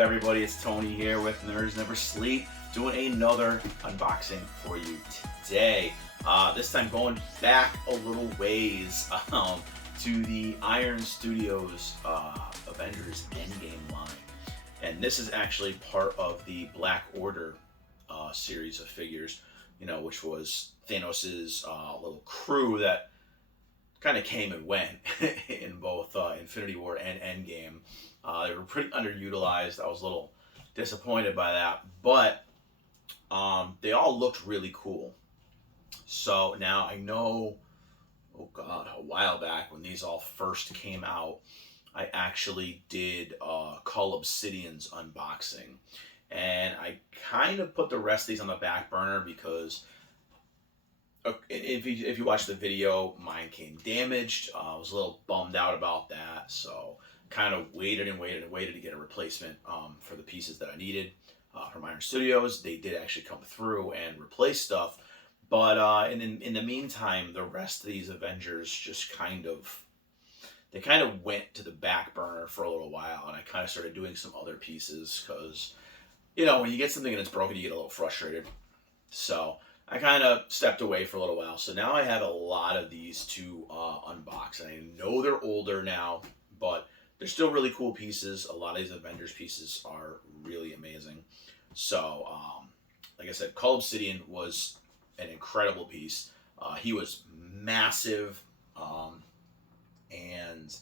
everybody? It's Tony here with Nerds Never Sleep, doing another unboxing for you today. This time going back a little ways to the Iron Studios Avengers Endgame line. And this is actually part of the Black Order series of figures, which was Thanos' little crew that kind of came and went in both Infinity War and Endgame. They were pretty underutilized. I was a little disappointed by that, but they all looked really cool. So now I know, a while back when these all first came out, I actually did Cull Obsidian's unboxing. And I kind of put the rest of these on the back burner because if you watch the video, mine came damaged. I was a little bummed out about that, so kind of waited to get a replacement for the pieces that I needed from Iron Studios. They did actually come through and replace stuff, but in the meantime, the rest of these Avengers just kind of went to the back burner for a little while, and I kind of started doing some other pieces because, when you get something and it's broken, you get a little frustrated. So I kind of stepped away for a little while. So now I have a lot of these to unbox. And I know they're older now, but they're still really cool pieces. A lot of these Avengers pieces are really amazing. So, like I said, Cull Obsidian was an incredible piece. He was massive. And,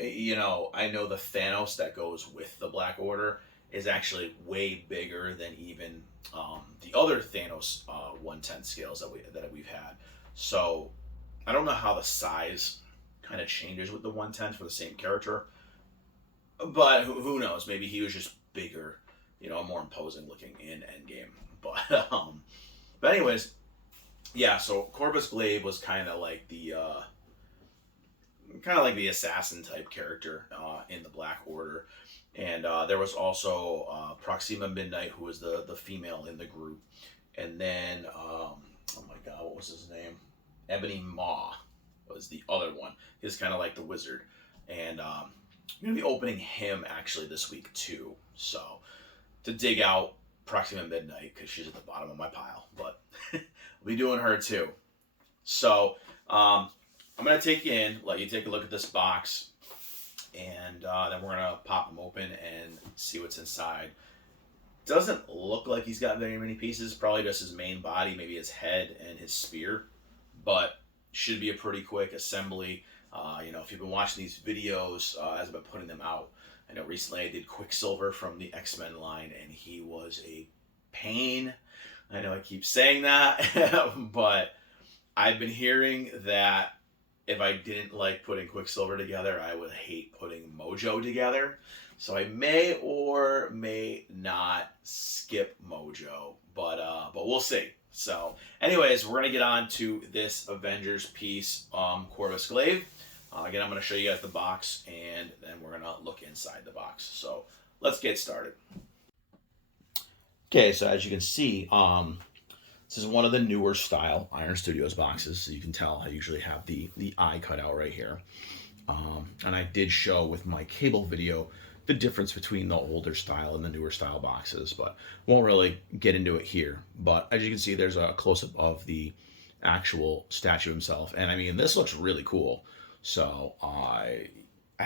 I know the Thanos that goes with the Black Order is actually way bigger than even the other Thanos 1/10 scales that we've had. So I don't know how the size kind of changes with the 1/10 for the same character, but who knows? Maybe he was just bigger, more imposing looking in Endgame. But anyways, yeah. So Corvus Glaive was kind of like the assassin type character in the Black Order. And there was also Proxima Midnight, who was the female in the group. And then, oh my god, what was his name? Ebony Maw was the other one. He's kind of like the wizard. And I'm going to be opening him actually this week too. So to dig out Proxima Midnight, because she's at the bottom of my pile. But we'll be doing her too. So I'm going to take you in, let you take a look at this box. And then we're going to pop them open and see what's inside. Doesn't look like he's got very many pieces. Probably just his main body, maybe his head and his spear. But should be a pretty quick assembly. If you've been watching these videos as I've been putting them out. I know recently I did Quicksilver from the X-Men line, and he was a pain. I know I keep saying that, but I've been hearing that if I didn't like putting Quicksilver together, I would hate putting Mojo together. So I may or may not skip Mojo, but we'll see. So anyways, we're going to get on to this Avengers piece, Corvus Glaive. Again, I'm going to show you guys the box, and then we're going to look inside the box. So let's get started. Okay, so as you can see, this is one of the newer style Iron Studios boxes. So you can tell I usually have the eye cut out right here. And I did show with my cable video the difference between the older style and the newer style boxes, but won't really get into it here. But as you can see, there's a close-up of the actual statue himself. And I mean, this looks really cool. So I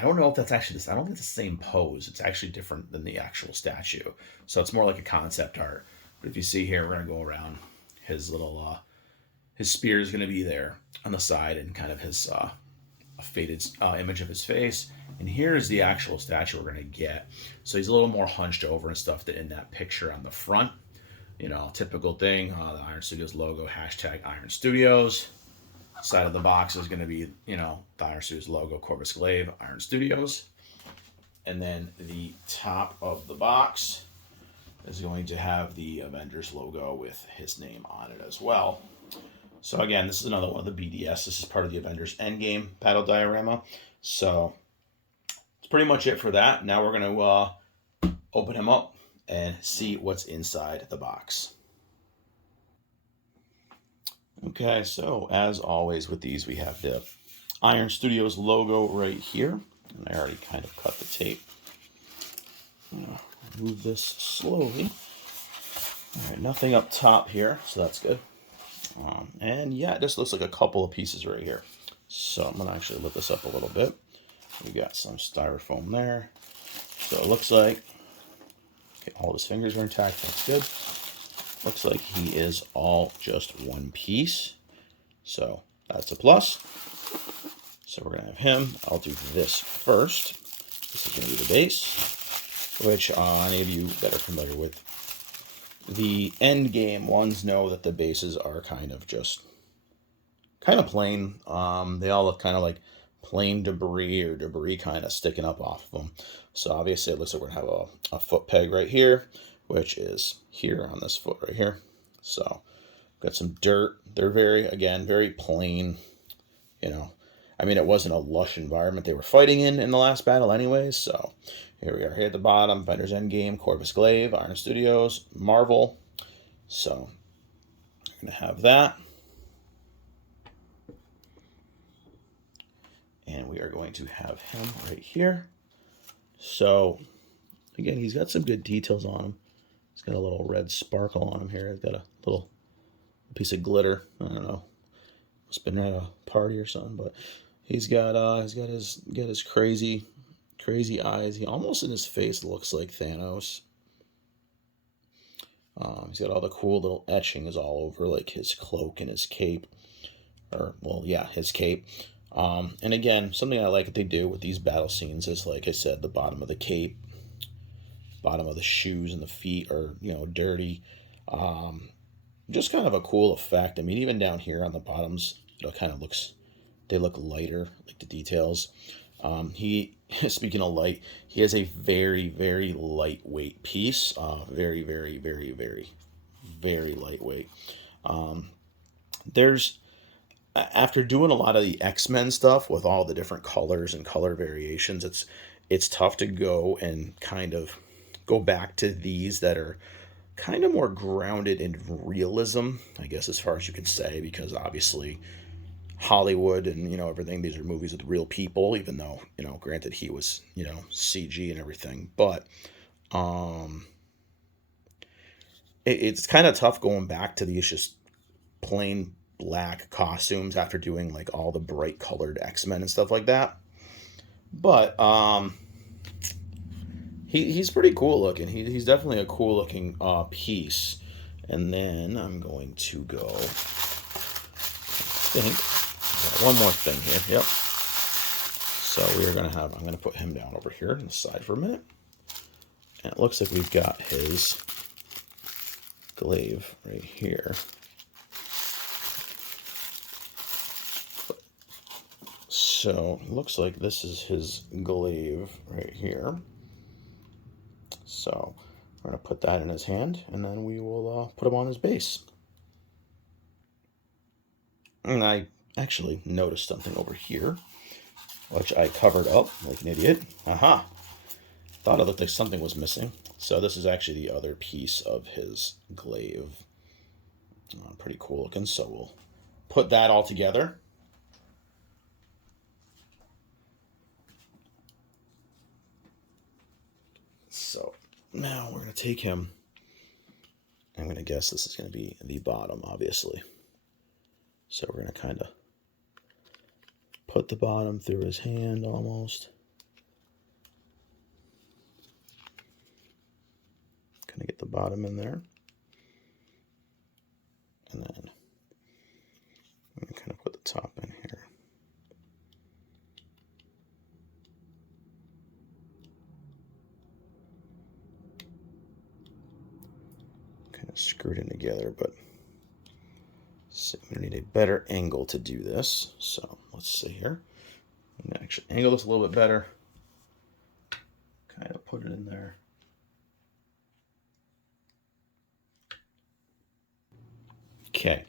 don't know if that's actually this. I don't think it's the same pose. It's actually different than the actual statue. So it's more like a concept art. But if you see here, we're going to go around. His little, his spear is going to be there on the side, and kind of his a faded image of his face. And here's the actual statue we're going to get. So he's a little more hunched over and stuff than in that picture on the front. Typical thing. The Iron Studios logo, hashtag Iron Studios. Side of the box is going to be, the Iron Studios logo, Corvus Glaive, Iron Studios. And then the top of the box is going to have the Avengers logo with his name on it as well. So again, this is another one of the BDS. This is part of the Avengers Endgame battle diorama. So that's pretty much it for that. Now we're going to open him up and see what's inside the box. Okay, so as always with these, we have the Iron Studios logo right here. And I already kind of cut the tape. Move this slowly. All right, nothing up top here, so that's good. And yeah, this looks like a couple of pieces right here. So I'm gonna actually lift this up a little bit. We got some styrofoam there. So it looks like, okay, all of his fingers are intact, that's good. Looks like he is all just one piece. So that's a plus. So we're gonna have him. I'll do this first. This is gonna be the base, which any of you that are familiar with the Endgame ones know that the bases are kind of plain. They all look kind of like plain debris or debris kind of sticking up off of them. So obviously it looks like we're gonna have a foot peg right here, which is here on this foot right here. So got some dirt. They're very plain, you know. I mean, it wasn't a lush environment they were fighting in the last battle anyways. So here we are here at the bottom. Avengers Endgame, Corvus, Glaive, Iron Studios, Marvel. So I'm going to have that. And we are going to have him right here. So again, he's got some good details on him. He's got a little red sparkle on him here. He's got a little piece of glitter. I don't know. Must have been at a party or something, but he's got his crazy eyes. He almost in his face looks like Thanos. He's got all the cool little etchings all over like his cloak and his cape. Or well, yeah, his cape. And again, something I like that they do with these battle scenes is, like I said, the bottom of the cape, bottom of the shoes and the feet are, you know, dirty. Just kind of a cool effect. I mean, even down here on the bottoms, it kind of looks, they look lighter, like the details. He, speaking of light, he has a very lightweight piece. Very lightweight. There's, after doing a lot of the X-Men stuff with all the different colors and color variations, it's tough to go and kind of go back to these that are kind of more grounded in realism, I guess, as far as you can say, because obviously Hollywood and, you know, everything, these are movies with real people, even though, you know, granted he was, you know, CG and everything, but it's kind of tough going back to these just plain black costumes after doing like all the bright colored X-Men and stuff like that. But he's pretty cool looking. He's definitely a cool looking piece. And then I'm going to go, I think, one more thing here. Yep. So we're going to have, I'm going to put him down over here on the side for a minute. And it looks like we've got his glaive right here. So it looks like this is his glaive right here. So we're going to put that in his hand, and then we will put him on his base. And I actually noticed something over here, which I covered up like an idiot. Aha! Thought it looked like something was missing. So this is actually the other piece of his glaive. Pretty cool looking. So we'll put that all together. So now we're going to take him. I'm going to guess this is going to be the bottom, obviously. So we're going to kind of put the bottom through his hand almost. Kind of get the bottom in there. And then I'm going to kind of put the top in here. Kind of screwed in together, but we need a better angle to do this. So let's see here. I'm going to actually angle this a little bit better. Kind of put it in there. Okay,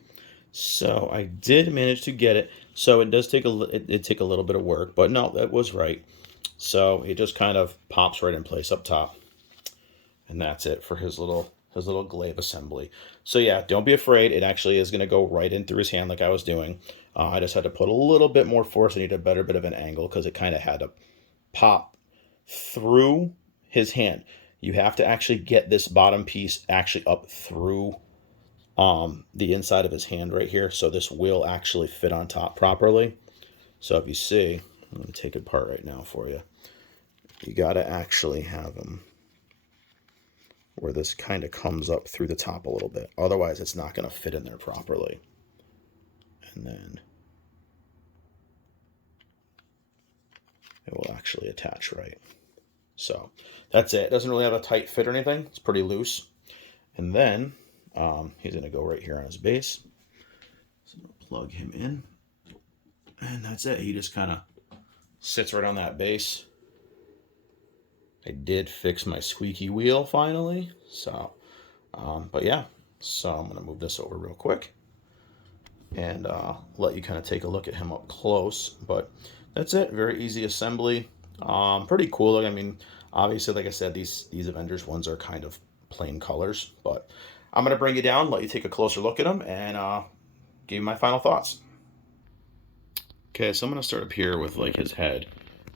so I did manage to get it. So it does take it take a little bit of work, but no, that was right. So it just kind of pops right in place up top, and that's it for his little glaive assembly. So yeah, don't be afraid. It actually is going to go right in through his hand like I was doing. I just had to put a little bit more force. I need a better bit of an angle because it kind of had to pop through his hand. you have to actually get this bottom piece actually up through the inside of his hand right here, so this will actually fit on top properly. So if you see, I'm going to take it apart right now for you. You got to actually have him where this kind of comes up through the top a little bit. Otherwise, it's not going to fit in there properly. And then it will actually attach right. So that's it. It doesn't really have a tight fit or anything. It's pretty loose. And then he's going to go right here on his base. So I'm going to plug him in. And that's it. He just kind of sits right on that base. I did fix my squeaky wheel finally. So, but yeah. So I'm going to move this over real quick and let you kind of take a look at him up close. But that's it. Very easy assembly. Pretty cool. I mean, obviously, like I said, these Avengers ones are kind of plain colors. But I'm going to bring you down, let you take a closer look at them, and give you my final thoughts. Okay, so I'm going to start up here with like his head.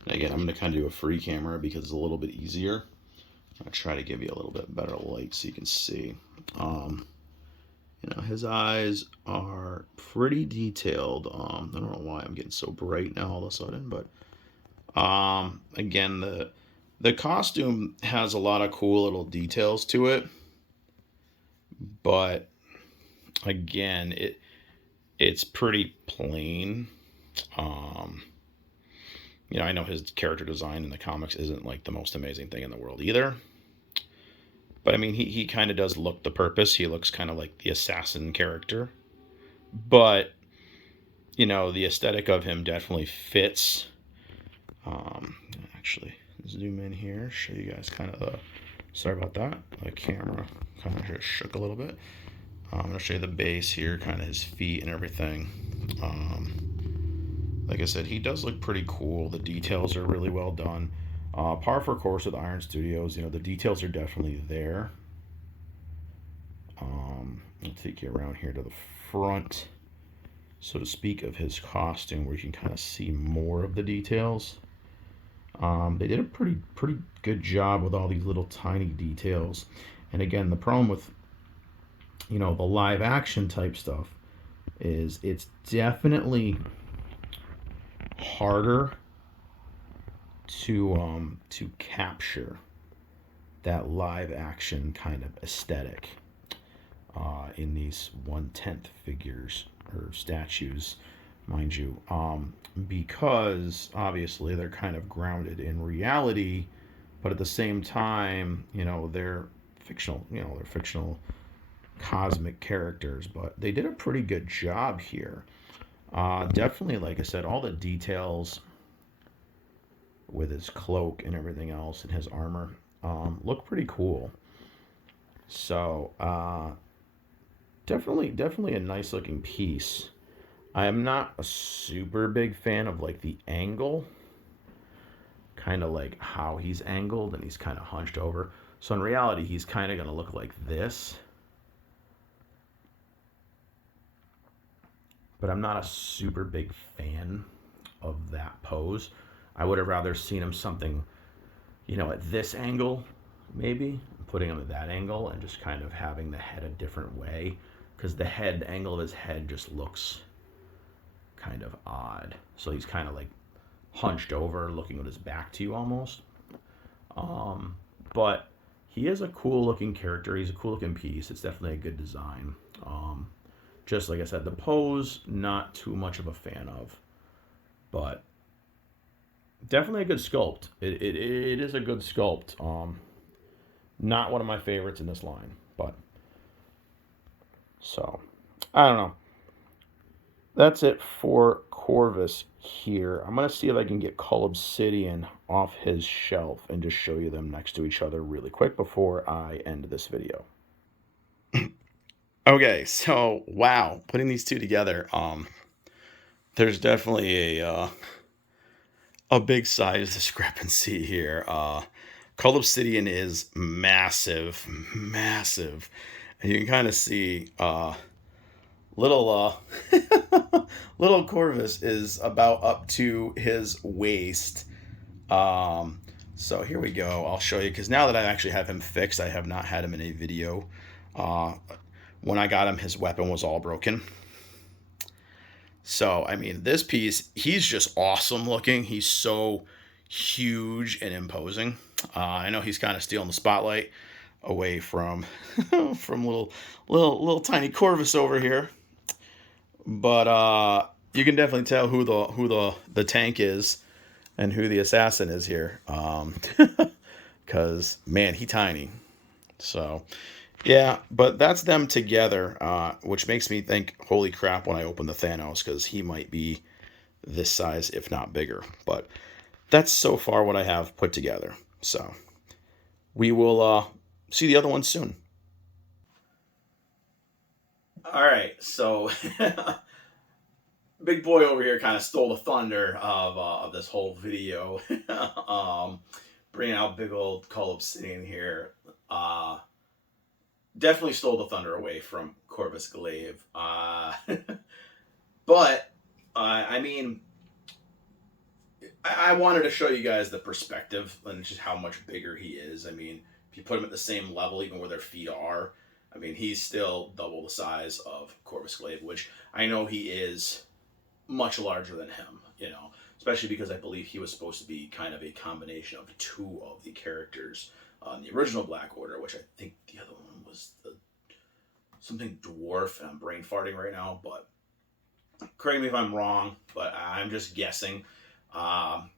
And again, I'm going to kind of do a free camera because it's a little bit easier. I'm going to try to give you a little bit better light so you can see. You know, his eyes are pretty detailed. I don't know why I'm getting so bright now all of a sudden, but again, the costume has a lot of cool little details to it, but again, it's pretty plain. You know, I know his character design in the comics isn't like the most amazing thing in the world either. But I mean, he kind of does look the purpose. He looks kind of like the assassin character. But, you know, the aesthetic of him definitely fits. Actually, zoom in here, show you guys kind of the, sorry about that, the camera kind of just shook a little bit. I'm going to show you the base here, kind of his feet and everything. Like I said, he does look pretty cool. The details are really well done. Par for course with Iron Studios. You know, the details are definitely there. I'll take you around here to the front, so to speak, of his costume, where you can kind of see more of the details. They did a pretty good job with all these little tiny details. And again, the problem with, you know, the live action type stuff is it's definitely harder to capture that live action kind of aesthetic in these 1/10 figures or statues, mind you, because obviously they're kind of grounded in reality, but at the same time, you know, they're fictional. You know, they're fictional cosmic characters, but they did a pretty good job here. Definitely, like I said, all the details with his cloak and everything else and his armor look pretty cool. So definitely a nice looking piece. I am not a super big fan of like the angle, kind of like how he's angled and he's kind of hunched over. So in reality, he's kind of going to look like this. But I'm not a super big fan of that pose. I would have rather seen him something, you know, at this angle, maybe, putting him at that angle and just kind of having the head a different way, because the angle of his head just looks kind of odd. So he's kind of like hunched over, looking with his back to you almost. But he is a cool looking character. He's a cool looking piece. It's definitely a good design. Just like I said, the pose, not too much of a fan of, but definitely a good sculpt. It is a good sculpt. Not one of my favorites in this line, but so I don't know. That's it for Corvus here. I'm gonna see if I can get Cull Obsidian off his shelf and just show you them next to each other really quick before I end this video. Okay, so wow, putting these two together, there's definitely a big size discrepancy here. Cull Obsidian is massive, and you can kind of see little little Corvus is about up to his waist. So here we go. I'll show you, because now that I actually have him fixed, I have not had him in a video. Uh, when I got him, his weapon was all broken. So, I mean, this piece, he's just awesome looking. He's so huge and imposing. I know he's kind of stealing the spotlight away from from little tiny Corvus over here, but you can definitely tell who the tank is and who the assassin is here. Because man, he tiny. So yeah, but that's them together, which makes me think, holy crap, when I open the Thanos, because he might be this size, if not bigger. But that's so far what I have put together. So we will see the other ones soon. All right, so big boy over here kind of stole the thunder of this whole video. Bringing out big old Call Obsidian here. Definitely stole the thunder away from Corvus Glaive. But I mean, I wanted to show you guys the perspective and just how much bigger he is. I mean, if you put him at the same level, even where their feet are, I mean, he's still double the size of Corvus Glaive, which I know he is much larger than him, you know, especially because I believe he was supposed to be kind of a combination of two of the characters in the original Black Order, which I think the other one was something dwarf, and I'm brain farting right now, but correct me if I'm wrong, but I'm just guessing. Um,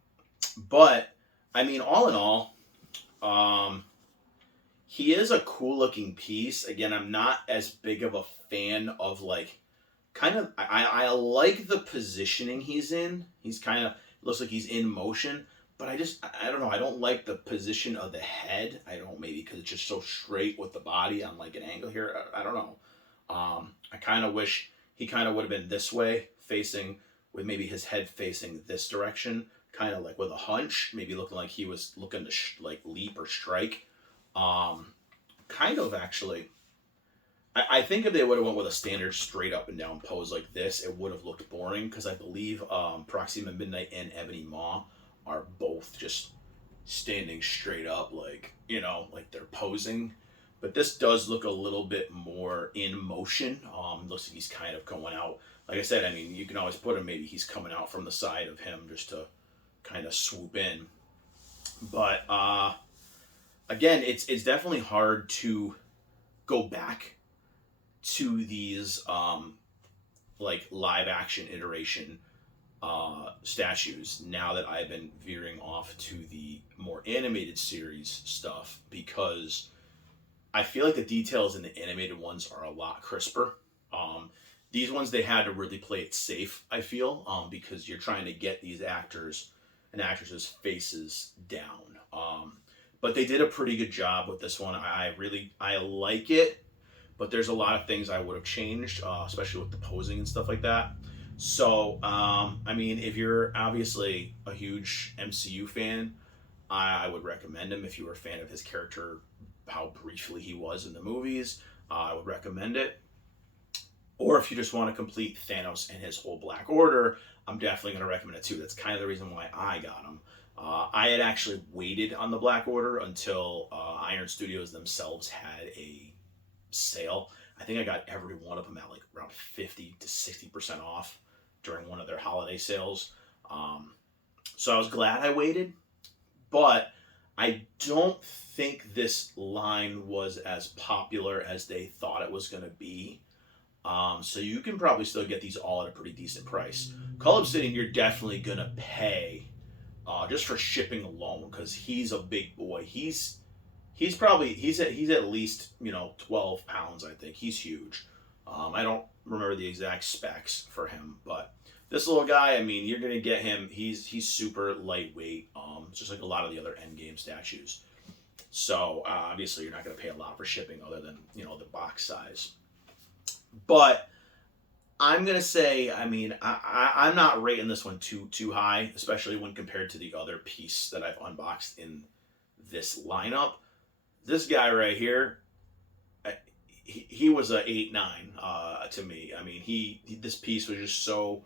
but I mean, all in all, um, he is a cool looking piece. Again, I'm not as big of a fan of like kind of I like the positioning he's in. He's kind of looks like he's in motion, but I don't know. I don't like the position of the head. I don't, maybe because it's just so straight with the body on like an angle here. I don't know. I kind of wish he kind of would have been this way, facing with maybe his head facing this direction, kind of like with a hunch, maybe looking like he was looking to like leap or strike. Um, Kind of actually. I think if they would have went with a standard straight up and down pose like this, it would have looked boring because I believe Proxima Midnight and Ebony Maw are both just standing straight up, like, you know, like they're posing. But this does look a little bit more in motion. Looks like he's kind of going out. Like I said, I mean, you can always put him, maybe he's coming out from the side of him just to kind of swoop in. But again, it's definitely hard to go back to these like live action iteration statues now that I've been veering off to the more animated series stuff, because I feel like the details in the animated ones are a lot crisper. Um, these ones they had to really play it safe, I feel, because you're trying to get these actors and actresses' faces down. But they did a pretty good job with this one. I like it, but there's a lot of things I would have changed, especially with the posing and stuff like that. So, I mean, if you're obviously a huge MCU fan, I would recommend him. If you were a fan of his character, how briefly he was in the movies, I would recommend it. Or if you just want to complete Thanos and his whole Black Order, I'm definitely going to recommend it too. That's kind of the reason why I got him. I had actually waited on the Black Order until Iron Studios themselves had a sale. I think I got every one of them at like around 50 to 60% off during one of their holiday sales. So I was glad I waited, but I don't think this line was as popular as they thought it was going to be. So you can probably still get these all at a pretty decent price. Call Obsidian, you're definitely going to pay just for shipping alone, because he's a big boy. He's at least, you know, 12 pounds. I think he's huge. I don't remember the exact specs for him, but this little guy, I mean, you're gonna get him. He's super lightweight, just like a lot of the other Endgame statues. So obviously, you're not gonna pay a lot for shipping, other than, you know, the box size. But I'm gonna say, I mean, I'm not rating this one too high, especially when compared to the other piece that I've unboxed in this lineup. This guy right here, he was a 8-9 to me. I mean, this piece was just so,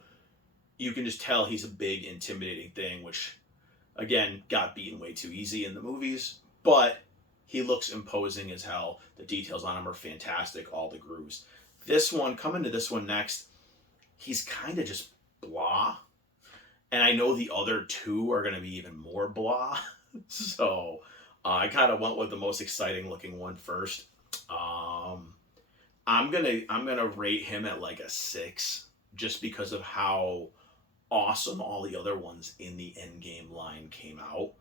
you can just tell he's a big intimidating thing, which again, got beaten way too easy in the movies, but he looks imposing as hell. The details on him are fantastic, all the grooves. This one, coming to this one next, he's kind of just blah. And I know the other two are going to be even more blah. So I kind of went with the most exciting looking one first. I'm gonna rate him at like a 6, just because of how awesome all the other ones in the Endgame line came out.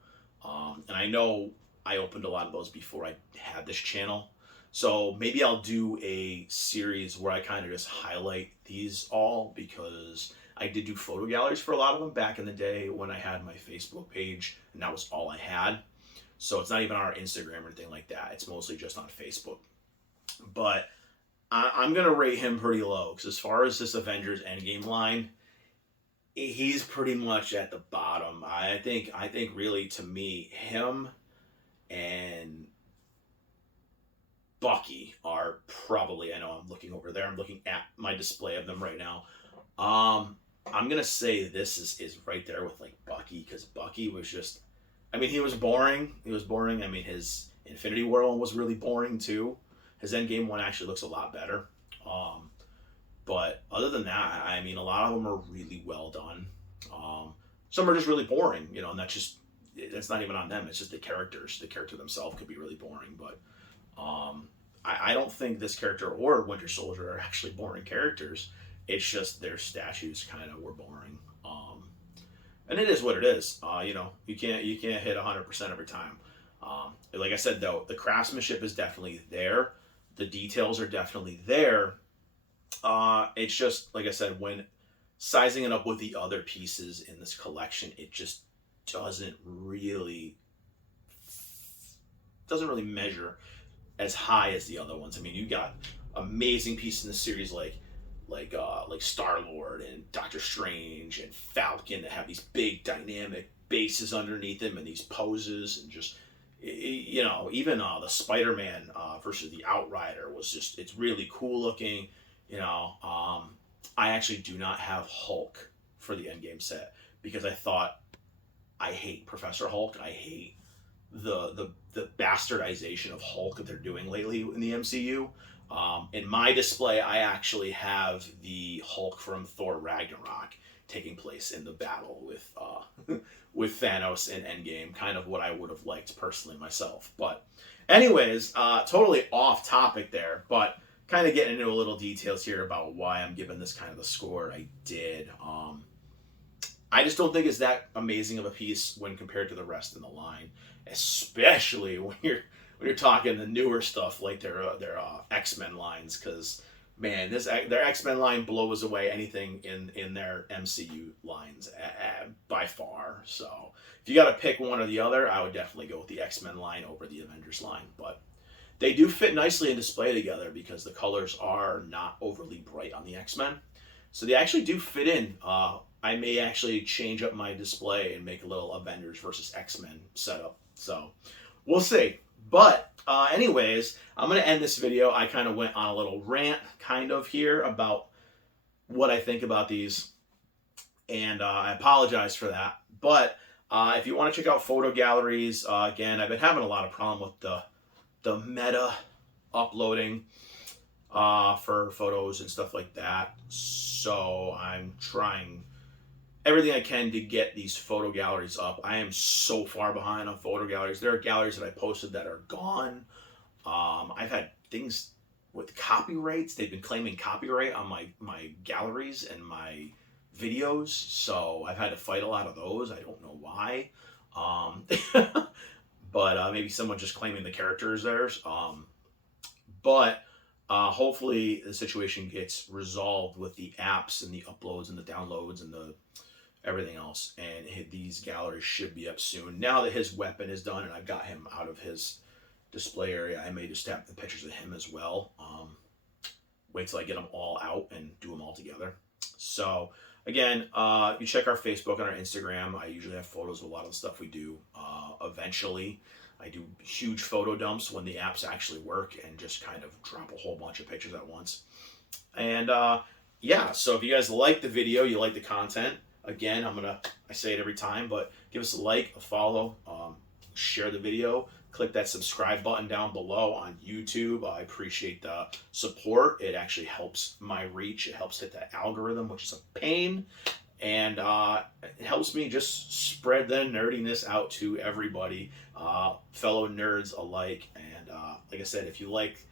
And I know I opened a lot of those before I had this channel. So maybe I'll do a series where I kind of just highlight these all, because I did do photo galleries for a lot of them back in the day when I had my Facebook page, and that was all I had. So it's not even on our Instagram or anything like that. It's mostly just on Facebook. But I'm going to rate him pretty low, because as far as this Avengers Endgame line, he's pretty much at the bottom. I think really, to me, him and Bucky are probably, I know I'm looking over there, I'm looking at my display of them right now. I'm gonna say this is right there with like Bucky, because Bucky was just, I mean, he was boring. I mean, his Infinity War one was really boring too. His Endgame one actually looks a lot better. But other than that, I mean, a lot of them are really well done. Some are just really boring, and that's not even on them. It's just the characters. The character themselves could be really boring, but I don't think this character or Winter Soldier are actually boring characters. It's just their statues kind of were boring. And it is what it is. You can't hit 100% every time. Like I said, though, the craftsmanship is definitely there. The details are definitely there. It's just, like I said, when sizing it up with the other pieces in this collection, it just doesn't really measure as high as the other ones. I mean, you got amazing pieces in the series like Star-Lord and Doctor Strange and Falcon that have these big dynamic bases underneath them and these poses, and just, even the Spider-Man versus the Outrider was just, it's really cool looking. I actually do not have Hulk for the Endgame set, because I hate Professor Hulk. I hate the bastardization of Hulk that they're doing lately in the MCU. In my display, I actually have the Hulk from Thor Ragnarok taking place in the battle with with Thanos in Endgame, kind of what I would have liked personally myself. But anyways, totally off topic there, but kind of getting into a little details here about why I'm giving this kind of the score I did. I just don't think it's that amazing of a piece when compared to the rest in the line, especially when you're talking the newer stuff like their X-Men lines, because man, their X-Men line blows away anything in their MCU lines by far. So if you got to pick one or the other, I would definitely go with the X-Men line over the Avengers line. But they do fit nicely in display together, because the colors are not overly bright on the X-Men, so they actually do fit in. I may actually change up my display and make a little Avengers versus X-Men setup. So we'll see. But anyways, I'm going to end this video. I kind of went on a little rant kind of here about what I think about these, and I apologize for that. But if you want to check out photo galleries, again, I've been having a lot of problem with the meta uploading for photos and stuff like that. So I'm trying everything I can to get these photo galleries up. I am so far behind on photo galleries. There are galleries that I posted that are gone. I've had things with copyrights. They've been claiming copyright on my galleries and my videos, so I've had to fight a lot of those. I don't know why. But maybe someone just claiming the character is theirs. But hopefully the situation gets resolved with the apps and the uploads and the downloads and the everything else, and these galleries should be up soon. Now that his weapon is done and I've got him out of his display area, I may just tap the pictures of him as well. Wait till I get them all out and do them all together. So again, you check our Facebook and our Instagram. I usually have photos of a lot of the stuff we do. Eventually, I do huge photo dumps when the apps actually work, and just kind of drop a whole bunch of pictures at once. And yeah, so if you guys like the video, you like the content, again, I I say it every time, but give us a like, a follow, share the video, click that subscribe button down below on YouTube. I appreciate the support. It actually helps my reach. It helps hit that algorithm, which is a pain. And it helps me just spread the nerdiness out to everybody, fellow nerds alike. And like I said, if you like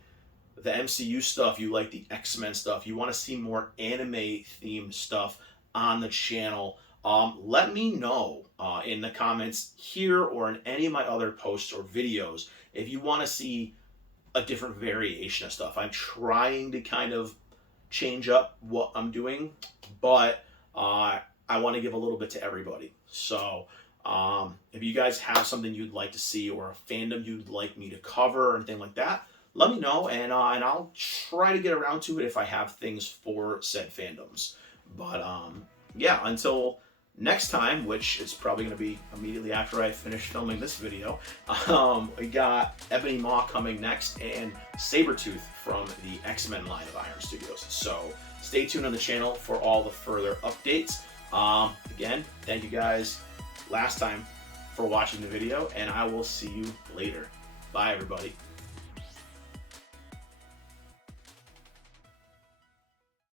the MCU stuff, you like the X-Men stuff, you want to see more anime themed stuff on the channel, let me know in the comments here or in any of my other posts or videos if you want to see a different variation of stuff. I'm trying to kind of change up what I'm doing, but I want to give a little bit to everybody. So if you guys have something you'd like to see or a fandom you'd like me to cover or anything like that, let me know, and I'll try to get around to it if I have things for said fandoms. But yeah, until next time, which is probably going to be immediately after I finish filming this video, we got Ebony Maw coming next and Sabretooth from the X-Men line of Iron Studios. So stay tuned on the channel for all the further updates. Again, thank you guys last time for watching the video, and I will see you later. Bye, everybody.